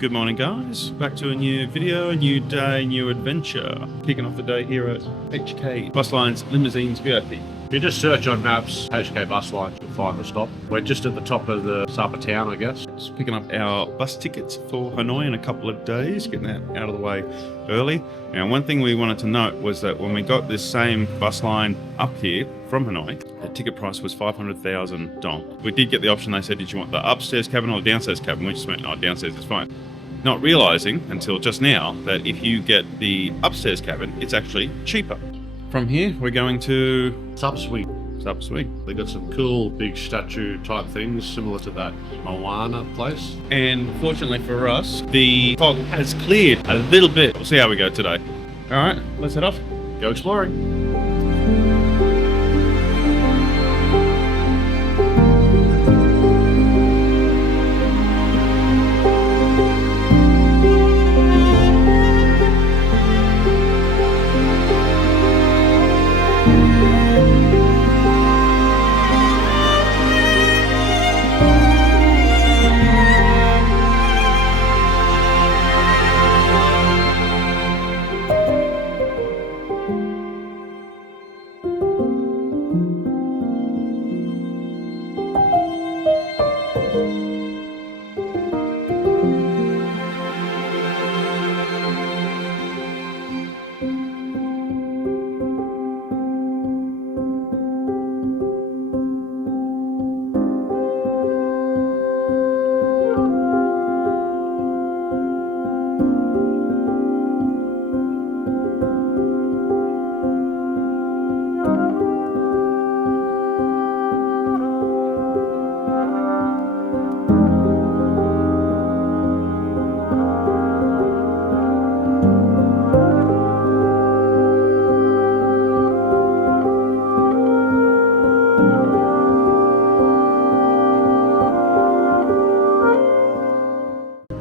Good morning, guys. Back to a new video, a new day, new adventure. Kicking off the day here at HK Bus Lines Limousines VIP. If you just search on maps, HK bus lines, you'll find the stop. We're just at the top of the Sapa town, I guess. Just picking up our bus tickets for Hanoi in a couple of days, getting that out of the way early. Now, one thing we wanted to note was that when we got this same bus line up here from Hanoi, the ticket price was 500,000 dong. We did get the option. They said, did you want the upstairs cabin or the downstairs cabin? We just went, no, downstairs is fine. Not realizing until just now that if you get the upstairs cabin, it's actually cheaper. From here, we're going to Subswing. They got some cool big statue type things similar to that Moana place. And fortunately for us, the fog has cleared a little bit. We'll see how we go today. All right, let's head off. Go exploring.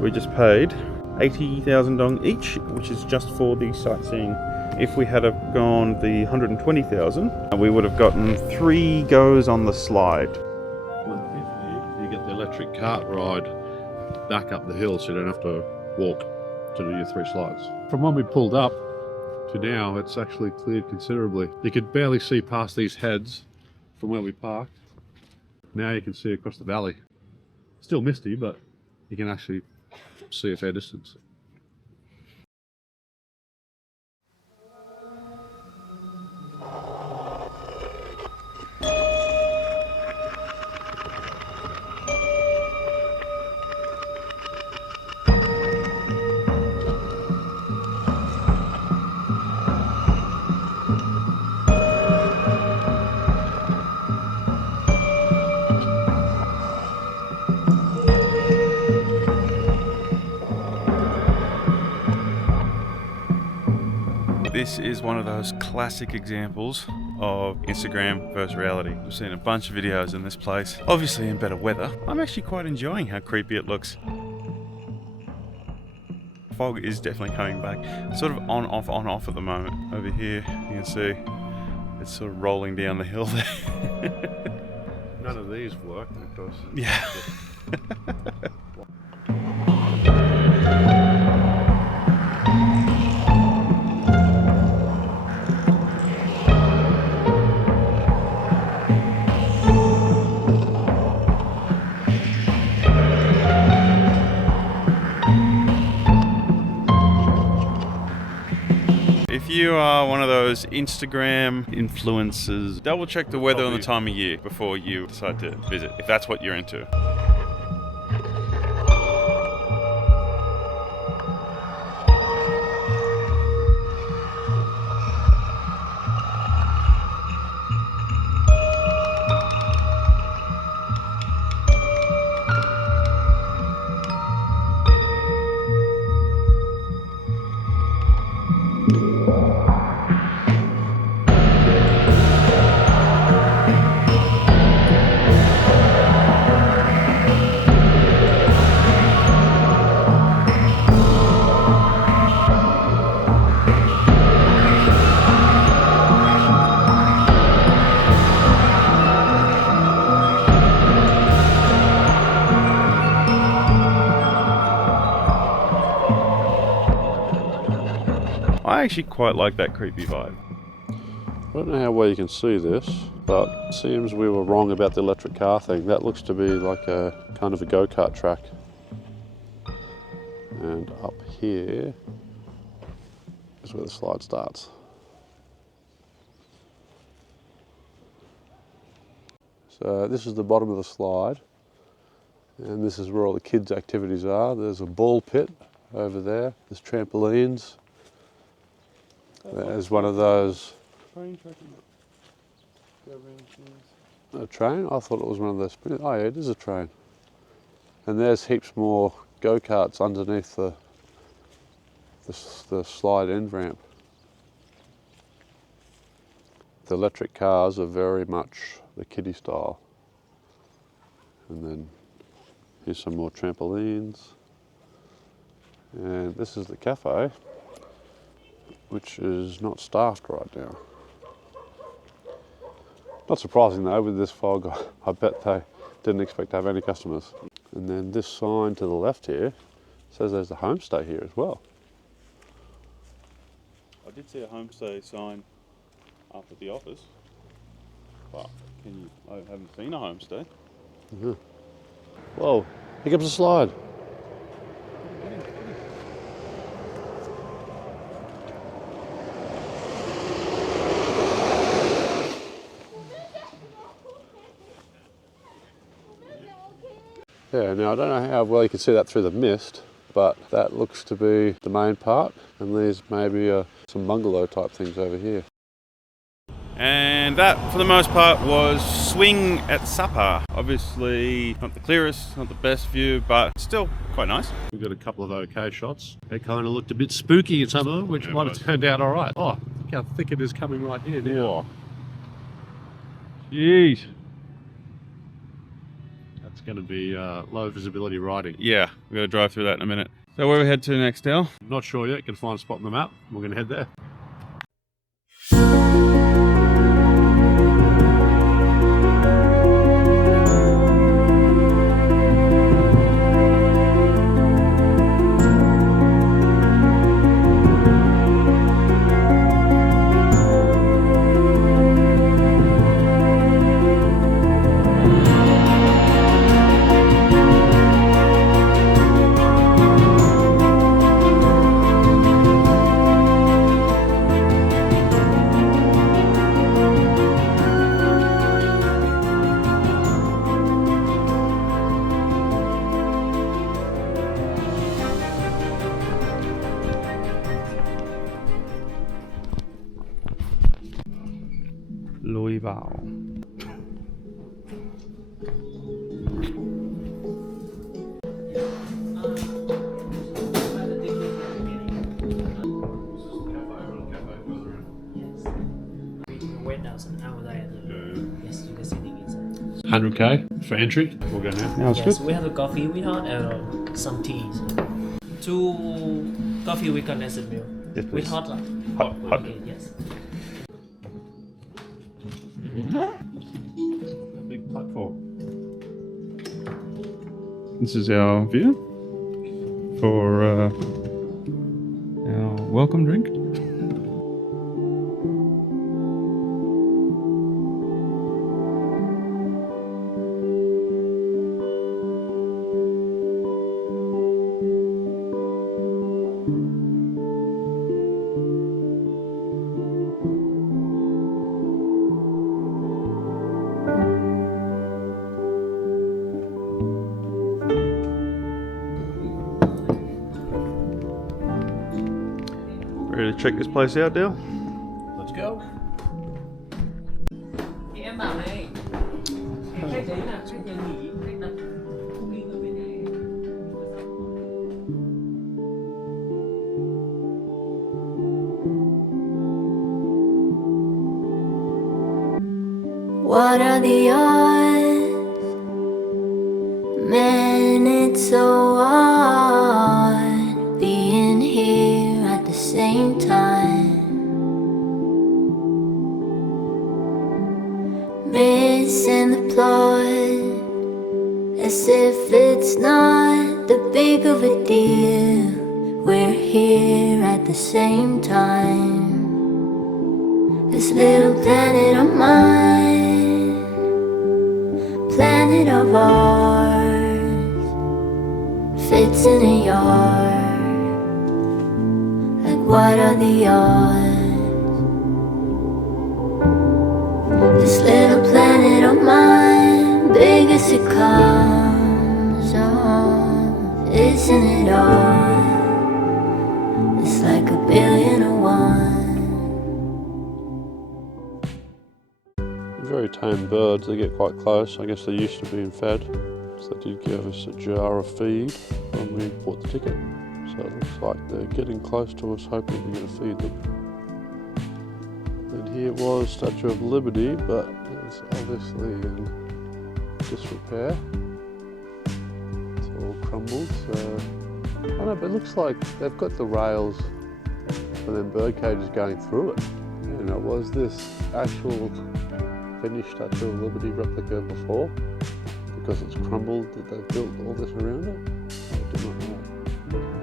We just paid 80,000 dong each, which is just for the sightseeing. If we had have gone the 120,000, we would have gotten 3 goes on the slide. 150, you get the electric cart ride back up the hill so you don't have to walk to do your 3 slides. From when we pulled up to now, it's actually cleared considerably. You could barely see past these heads from where we parked. Now you can see across the valley. Still misty, but you can actually see a fair distance. This is one of those classic examples of Instagram versus reality. We've seen a bunch of videos in this place, obviously in better weather. I'm actually quite enjoying how creepy it looks. Fog is definitely coming back. It's sort of on off at the moment. Over here you can see it's sort of rolling down the hill there. None of these work because... Yeah. If you are one of those Instagram influencers, double check the weather and the time of year before you decide to visit, if that's what you're into. actually quite like that creepy vibe. I don't know how well you can see this, but it seems we were wrong about the electric car thing. That looks to be like a kind of a go-kart track. And up here is where the slide starts. So this is the bottom of the slide, and this is where all the kids' activities are. There's a ball pit over there. There's trampolines. There's one of those. A train? I thought it was one of those. Oh yeah, it is a train. And there's heaps more go-karts underneath the slide end ramp. The electric cars are very much the kiddie style. And then here's some more trampolines. And this is the cafe, which is not staffed right now. Not surprising though, with this fog, I bet they didn't expect to have any customers. And then this sign to the left here says there's a homestay here as well. I did see a homestay sign up at the office, but I haven't seen a homestay. Mm-hmm. Whoa, here comes the slide. Yeah, now I don't know how well you can see that through the mist, but that looks to be the main part, and there's maybe some bungalow type things over here. And that, for the most part, was swing at Sapa. Obviously, not the clearest, not the best view, but still quite nice. We've got a couple of okay shots. It kind of looked a bit spooky in some of them, which might have turned out all right. Oh, look how thick it is coming right here now. Jeez. That's going to be low visibility riding. Yeah, we're going to drive through that in a minute. So where we head to next, Dale? I'm not sure yet. Can find a spot on the map. We're going to head there. Louisville. Yes, you can sitting inside. 100k for entry. We'll go now. Now it's Yes, good. we have a coffee with hot and some tea. 2 coffee with condensed milk. Yes, With please. hot. Hot. Okay, yes. Big platform. This is our view for our welcome drink. Ready to check this place out, Dale? Let's go. Em bảo này, cái khách đấy là khách nhà nghỉ, khách đặt booking ở bên này. What are the odds? Man, it's so odd being here at the same time. Missing the plot, as if it's not that big of a deal. we're here at the same time. This little planet of mine, planet of ours, fits in a yard. Like what are the odds? This little planet of mine, big as it comes, oh, isn't it odd? It's like a billion or one. Very tame birds, they get quite close. I guess they're used to being fed. So they did give us a jar of feed when we bought the ticket. So it looks like they're getting close to us, hoping we're going to feed them. And here was Statue of Liberty, but it's obviously in disrepair. It's all crumbled, so I don't know, but it looks like they've got the rails and then bird cages going through it. You know, was this actual finished Statue of Liberty replica before? Because it's crumbled that they've built all this around it? I do not know.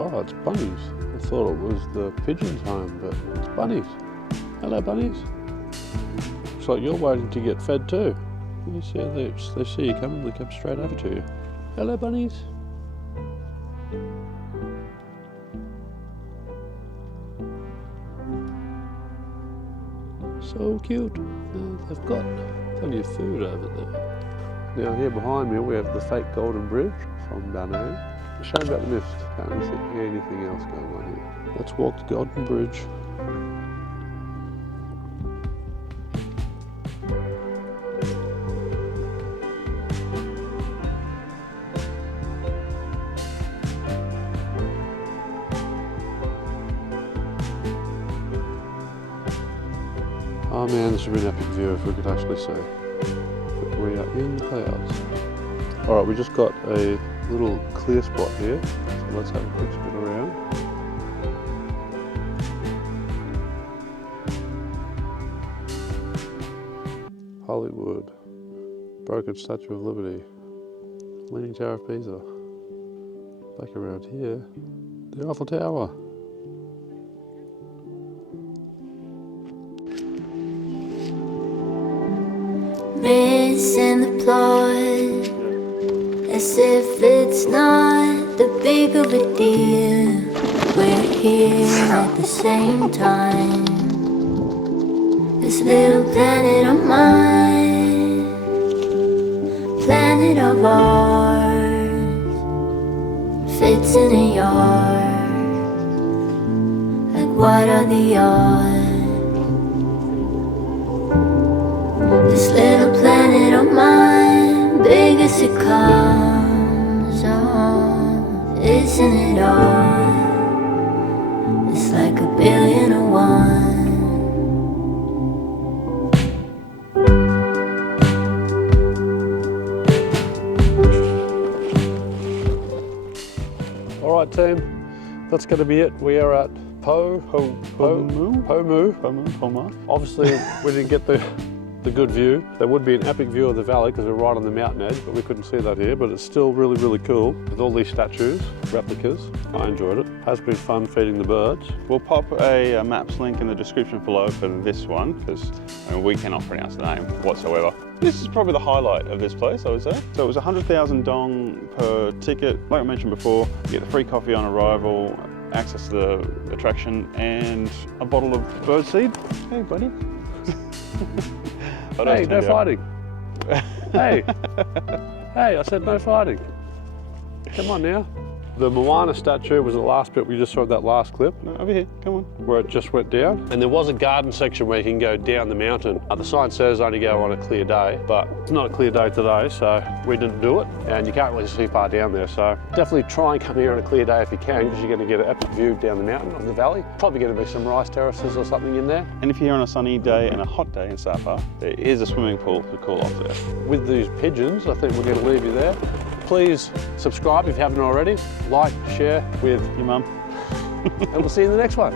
Oh, it's bunnies. I thought it was the pigeons' home, but it's bunnies. Hello, bunnies. Looks like you're waiting to get fed too. You see how they see you coming, they come straight over to you. Hello, bunnies. So cute. They've got plenty of food over there. Now here behind me we have the fake Golden Bridge from Danang. Show me about the mist. Can't see anything else going on here. Let's walk the Golden Bridge. Oh man, this would be an epic view if we could actually see. But we are in the clouds. Alright, we just got a little clear spot here, so let's have a quick spin around. Hollywood, broken Statue of Liberty, Leaning Tower of Pisa. Back around here, the Eiffel Tower. Missing the plot, as if it's not that big of a deal. We're here at the same time. This little planet of mine, planet of ours, fits in a yard. Like what are the odds? This little planet of mine, big as it comes, oh, isn't it odd? It's like a billion or one. Alright team, that's going to be it. We are at Po Mu. Obviously we didn't get the good view. There would be an epic view of the valley because we're right on the mountain edge, but we couldn't see that here. But it's still really, really cool with all these statues, replicas. I enjoyed it. Has been fun feeding the birds. We'll pop a maps link in the description below for this one because we cannot pronounce the name whatsoever. This is probably the highlight of this place, I would say. So it was 100,000 dong per ticket. Like I mentioned before, you get the free coffee on arrival, access to the attraction, and a bottle of birdseed. Hey, buddy. Hey, no fighting. Hey, I said no fighting. Come on now. The Moana statue was the last bit we just saw that last clip. No, over here, come on. Where it just went down. And there was a garden section where you can go down the mountain. The sign says only go on a clear day, but it's not a clear day today, so we didn't do it. And you can't really see far down there, so definitely try and come here on a clear day if you can, because you're going to get an epic view down the mountain of the valley. Probably going to be some rice terraces or something in there. And if you're here on a sunny day and a hot day in Sapa, there is a swimming pool to cool off there. With these pigeons, I think we're going to leave you there. Please subscribe if you haven't already. Like, share with your mum. And we'll see you in the next one.